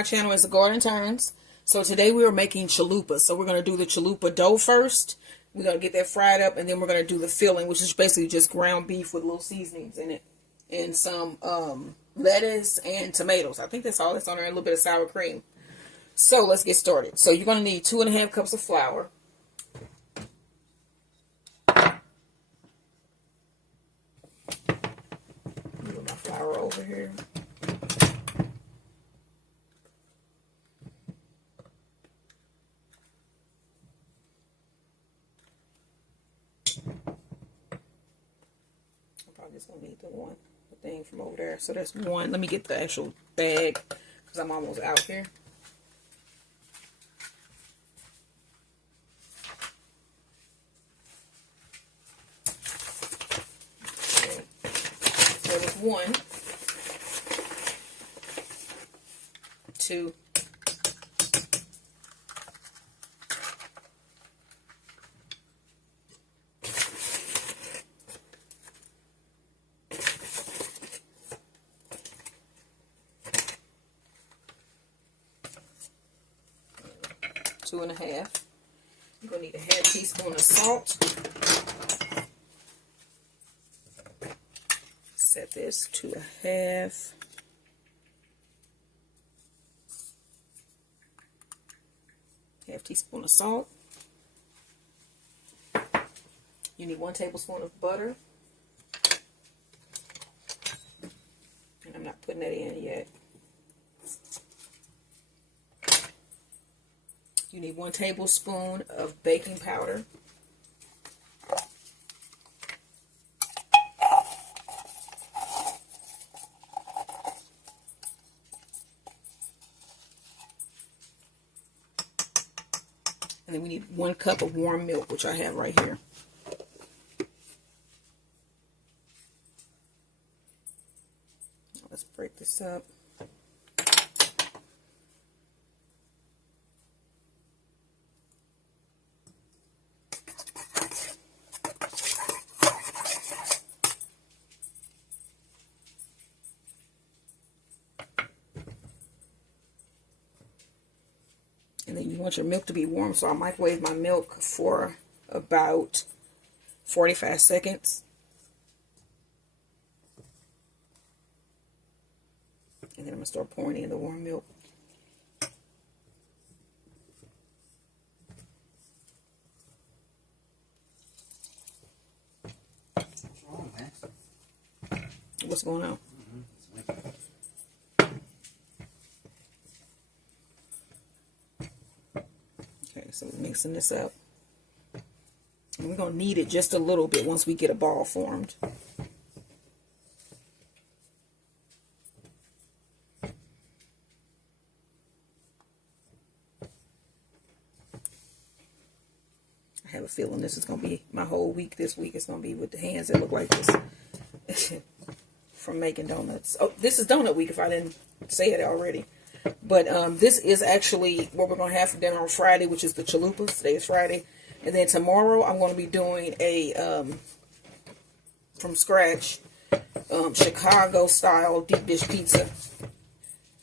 my channel is The Garden Turns. So today we are making chalupas. So we're going to do the chalupa dough first. We're going to get that fried up, and then we're going to do the filling, which is basically just ground beef with little seasonings in it. And some lettuce and tomatoes. I think that's all that's on there, and a little bit of sour cream. So let's get started. So you're going to need 2.5 cups of flour. Move my flour over here. I'm probably just going to need the thing from over there. So that's one. Let me get the actual bag because I'm almost out here. So it was 1, 2, 2.5. You're going to need a half teaspoon of salt. Set this to 1/2. Half teaspoon of salt. You need 1 tablespoon of butter. And I'm not putting that in yet. You need 1 tablespoon of baking powder. And then we need 1 cup of warm milk, which I have right here. Let's break this up. And then you want your milk to be warm, so I'll microwave my milk for about 45 seconds. And then I'm going to start pouring in the warm milk. What's wrong, man? What's going on? Okay, so we're mixing this up. And we're going to knead it just a little bit once we get a ball formed. I have a feeling this is going to be my whole week this week. It's going to be with the hands that look like this from making donuts. Oh, this is donut week if I didn't say it already. But this is actually what we're going to have for dinner on Friday, which is the chalupas. Today is Friday. And then tomorrow I'm going to be doing a, from scratch, Chicago style deep dish pizza.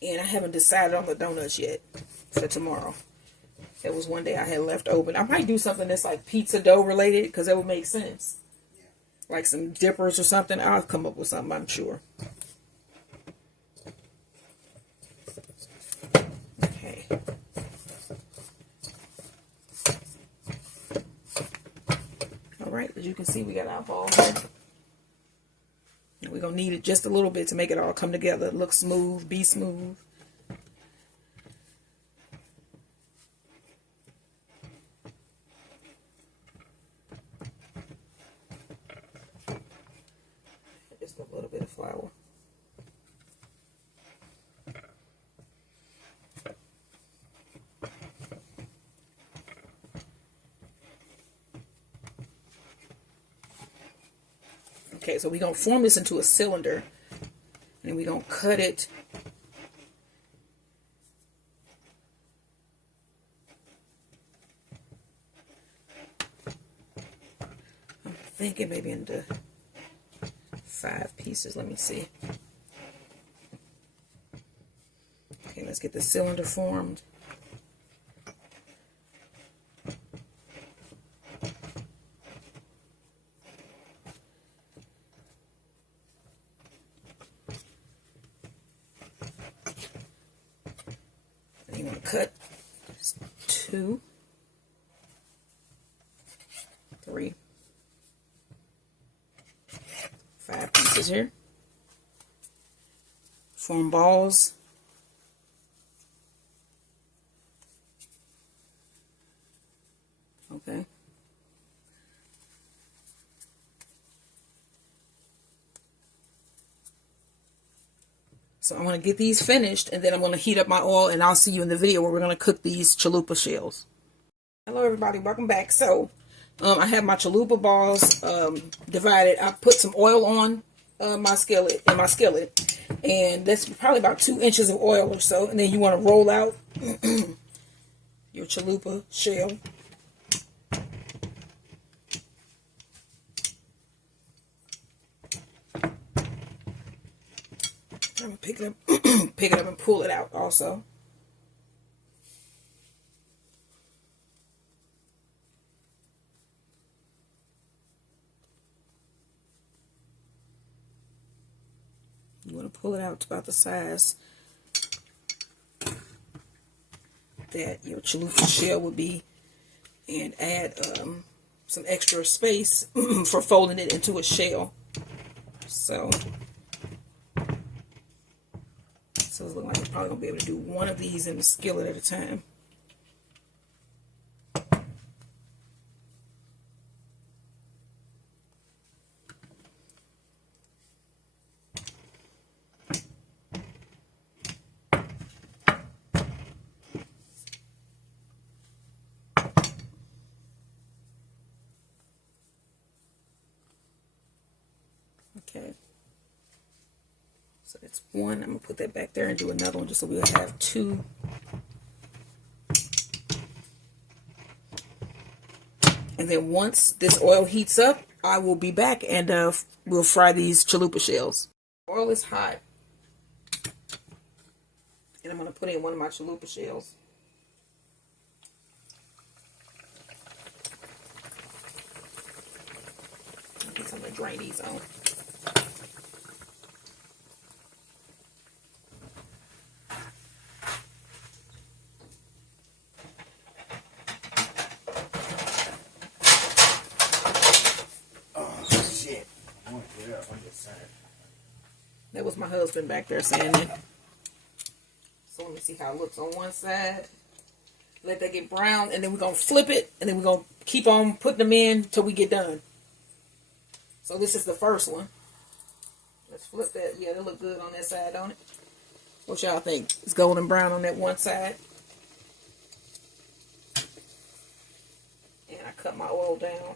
And I haven't decided on the donuts yet for tomorrow. It was one day I had left open. I might do something that's like pizza dough related because that would make sense. Like some dippers or something. I'll come up with something, I'm sure. Okay. Alright, as you can see, we got our ball here. And we're going to knead it just a little bit to make it all come together. Look smooth, be smooth. Just a little bit of flour. Okay, so we're going to form this into a cylinder, and we're going to cut it thinking maybe into 5 pieces. Let me see. Okay, Let's get the cylinder formed. And you want to cut 2, 3, 5 pieces here. Form balls. Okay. So I'm going to get these finished, and then I'm going to heat up my oil, and I'll see you in the video where we're going to cook these chalupa shells. Hello everybody, welcome back. So I have my chalupa balls divided. I put some oil on my skillet, and that's probably about 2 inches of oil or so. And then you want to roll out your chalupa shell. I'm gonna pick it up and pull it out also. You want to pull it out to about the size that your chalupa shell would be, and add some extra space for folding it into a shell. So it's looking like you're probably going to be able to do one of these in the skillet at a time. Okay. So that's one. I'm going to put that back there and do another one just so we'll have 2. And then once this oil heats up, I will be back and we'll fry these chalupa shells. Oil is hot. And I'm going to put in one of my chalupa shells. I'm going to drain these on. That was my husband back there saying it. So let me see how it looks on one side. Let that get brown, and then we're going to flip it, and then we're going to keep on putting them in till we get done. So this is the first one. Let's flip that. Yeah, that look good on that side, don't it? What y'all think? It's golden brown on that one side. And I cut my oil down.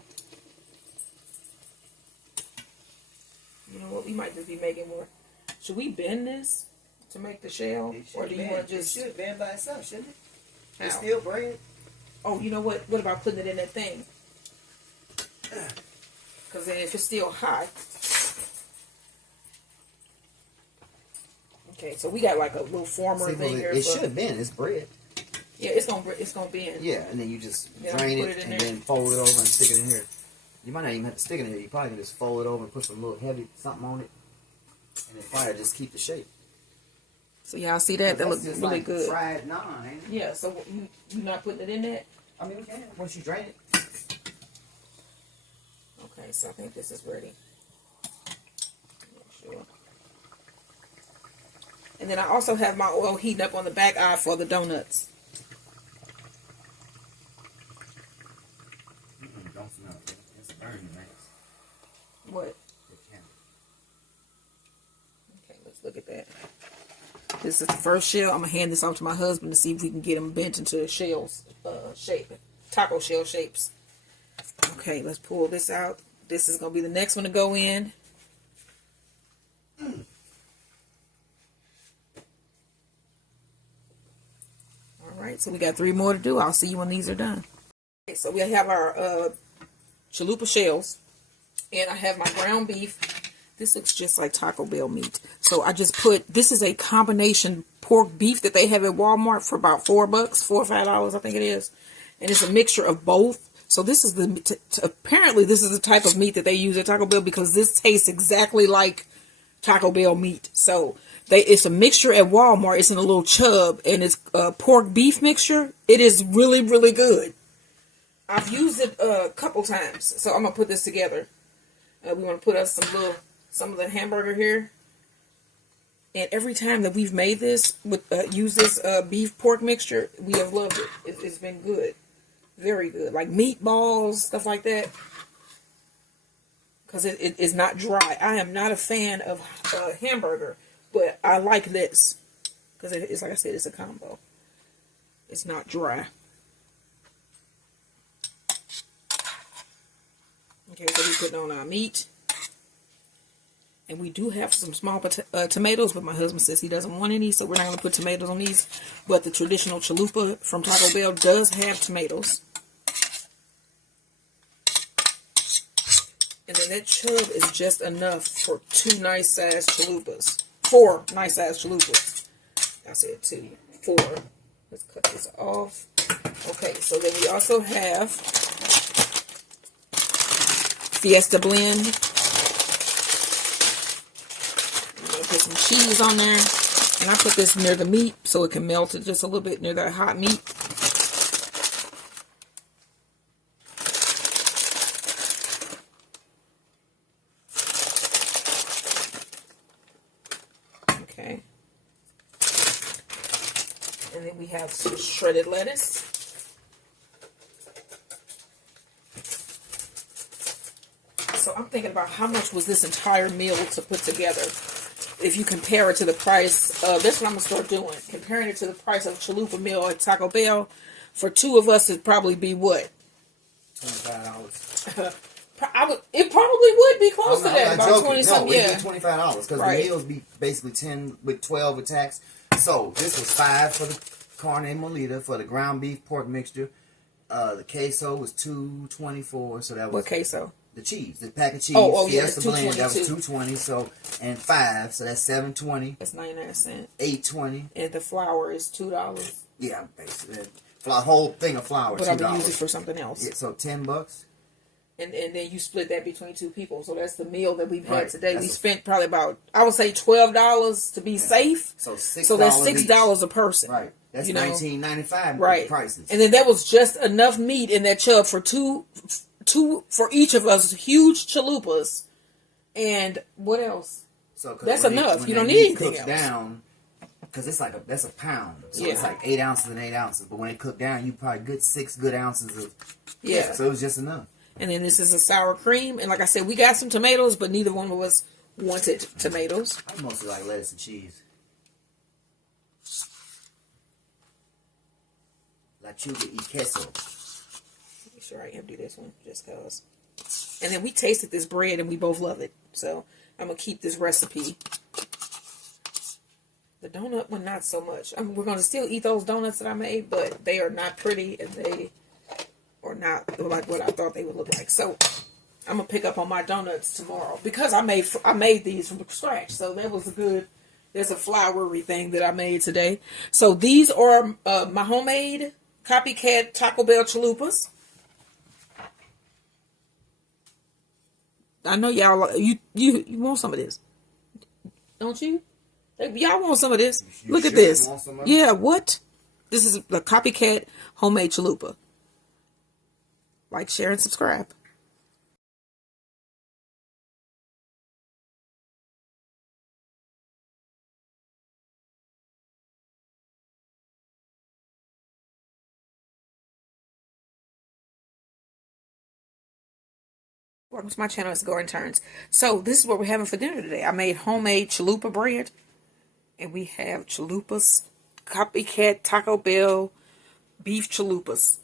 You know what? We might just be making more. Should we bend this to make the shell? Or do you want to just... It should bend by itself, shouldn't it? How? It's still bread. Oh, you know what? What about putting it in that thing? Because then if it's still hot... Okay, so we got like a little former thing here. It should bend. It's bread. Yeah, it's gonna bend. Yeah, and then you just drain it and then fold it over and stick it in here. You might not even have to stick it in here. You probably can just fold it over and put some little heavy something on it, and then probably just keep the shape. So y'all see that? That looks really like good. Fried naan, ain't it? Yeah. So you not putting it in that? I mean, we can once you drain it. Okay, so I think this is ready. Make sure. And then I also have my oil heating up on the back eye for the donuts. Don't smell it. It's burning nice. What? Okay, let's look at that. This is the first shell. I'm going to hand this off to my husband to see if we can get them bent into shells, taco shell shapes. Okay, let's pull this out. This is going to be the next one to go in. Alright, so we got 3 more to do. I'll see you when these are done. Okay, so we have our chalupa shells. And I have my ground beef. This looks just like Taco Bell meat. So I just put, this is a combination pork beef that they have at Walmart for about $4, $4 or $5, I think it is. And it's a mixture of both. So this is the, apparently this is the type of meat that they use at Taco Bell, because this tastes exactly like Taco Bell meat. So it's a mixture at Walmart. It's in a little tub, and it's a pork beef mixture. It is really, really good. I've used it a couple times. So I'm going to put this together. We want to put us some of the hamburger here. And every time that we've made this, use this beef pork mixture, we have loved it. It's been good. Very good. Like meatballs, stuff like that. Because it is not dry. I am not a fan of hamburger, but I like this. Because it's, like I said, it's a combo. It's not dry. Okay, so we're putting on our meat. And we do have some small tomatoes, but my husband says he doesn't want any, so we're not going to put tomatoes on these. But the traditional chalupa from Taco Bell does have tomatoes. And then that chub is just enough for 2 nice-sized chalupas. 4 nice-sized chalupas. I said 2. 4. Let's cut this off. Okay, so then we also have Fiesta blend. Put some cheese on there, and I put this near the meat so it can melt it just a little bit near that hot meat. Okay, and then we have some shredded lettuce. So I'm thinking about how much was this entire meal to put together. If you compare it to the price, that's what I'm going to start doing. Comparing it to the price of chalupa meal at Taco Bell, for 2 of us, it'd probably be what? $25. It probably would be close to that. About 20 something, no, yeah. It'd be $25, because the meals be basically 10 with 12 with tax. So this was $5 for the carne molida, for the ground beef pork mixture. The queso was $2.24. So that was what queso? The cheese, the pack of cheese. Fiesta blend, that was $2.20. So and $5, so that's $7.20. That's 99 cents. $8.20. And the flour is $2. Yeah, basically, whole thing of flour. But $2. I'm gonna use it for something else. Yeah, so $10. And then you split that between 2 people. So that's the meal that we've had today. That's we spent probably about, I would say, $12 to be safe. So $6. So that's $6 a person. Right. That's $19.95. Right. Prices. And then that was just enough meat in that chub for two for each of us, huge chalupas. And what else? So that's enough. You don't need anything else. Down, because it's like that's a pound. So yeah. It's like 8 ounces and 8 ounces. But when it cooked down, you probably good 6 good ounces of. Yeah. So it was just enough. And then this is a sour cream. And like I said, we got some tomatoes, but neither one of us wanted tomatoes. I mostly like lettuce and cheese. Lechuga y queso. Make sure I empty this one just cause. And then we tasted this bread and we both love it. So I'm gonna keep this recipe. The donut one, not so much. I mean, we're gonna still eat those donuts that I made, but they are not pretty and they are not like what I thought they would look like. So I'm gonna pick up on my donuts tomorrow because I made these from scratch. So that was a good. There's a floury thing that I made today. So these are my homemade Copycat Taco Bell chalupas. I know y'all you want some of this, don't you? Y'all want some of this? Look at this. Yeah, what? This is the Copycat homemade chalupa. Like, share, and subscribe. Welcome to my channel. It's Go and Turns. So this is what we're having for dinner today. I made homemade chalupa bread, and we have Chalupa'S Copycat Taco Bell beef chalupas.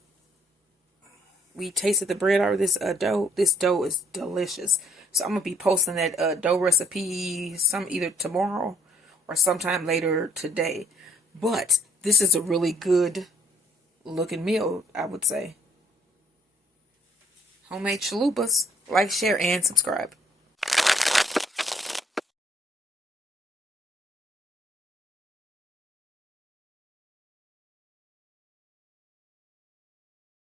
We tasted the bread out of this dough. This dough is delicious. So I'm gonna be posting that dough recipe either tomorrow or sometime later today. But this is a really good looking meal, I would say. Homemade chalupas. Like, share, and subscribe.